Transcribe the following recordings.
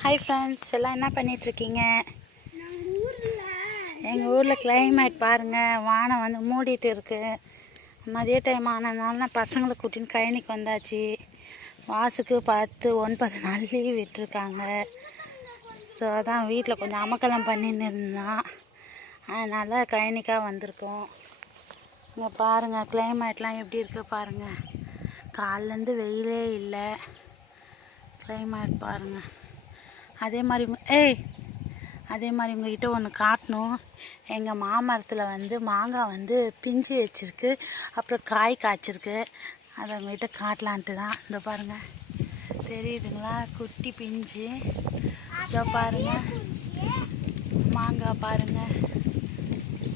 Hi friends எல்லாம் என்ன பண்ணிகிட்ருக்கீங்க எங்கள் ஊரில் கிளைமேட் பாருங்கள் வானம் வந்து மூடிட்டு இருக்கு. மதிய டைம் ஆனதுனால நான் பசங்களை கூட்டின்னு கழனிக்கு வந்தாச்சு. வாசுக்கு பத்து ஒன்பது நாள் லீவ் விட்டுருக்காங்க. ஸோ அதான் வீட்டில் கொஞ்சம் அமக்கலம் பண்ணின்னு இருந்தான். அதனால் கழனிக்காக வந்திருக்கோம். இங்கே பாருங்கள் கிளைமேட்லாம் எப்படி இருக்கு பாருங்கள் காலிலேருந்து வெயிலே இல்லை. கிளைமேட் பாருங்கள் அதே மாதிரி ஏய் அதே மாதிரி உங்ககிட்ட ஒன்று காட்டணும். எங்கள் மாமரத்தில் வந்து மாங்காய் வந்து பிஞ்சு வச்சிருக்கு. அப்புறம் காய் காய்ச்சிருக்கு. அதை உங்ககிட்ட காட்டலான்ட்டு தான். இந்த பாருங்கள் தெரியுதுங்களா? குட்டி பிஞ்சு. இதோ பாருங்கள் மாங்காய் பாருங்கள்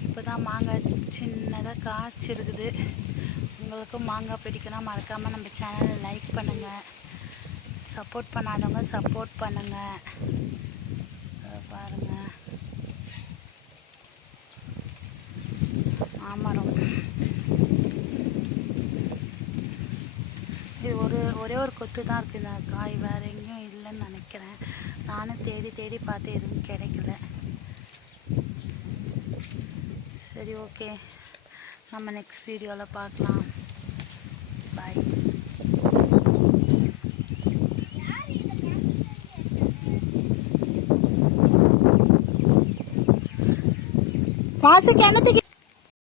இப்போ தான் மாங்காய் சின்னதாக காய்ச்சிருக்குது. உங்களுக்கும் மாங்காய் பிடிக்கணும் மறக்காமல் நம்ம சேனலை லைக் பண்ணுங்கள் சப்போர்ட் பண்ணாதவங்க சப்போர்ட் பண்ணுங்கள் பாருங்கள் பாருங்க. மாமரம் இது ஒரு ஒரே ஒரு கொத்து தான் இருக்குது இந்த காய் வேறு எங்கேயும் இல்லைன்னு நினைக்கிறேன். நானும் தேடி தேடி பார்த்து எதுவும் கிடைக்கல. சரி ஓகே நம்ம நெக்ஸ்ட் வீடியோவில் பார்க்கலாம். பாய் வாசுக்கு என்னத்துக்கு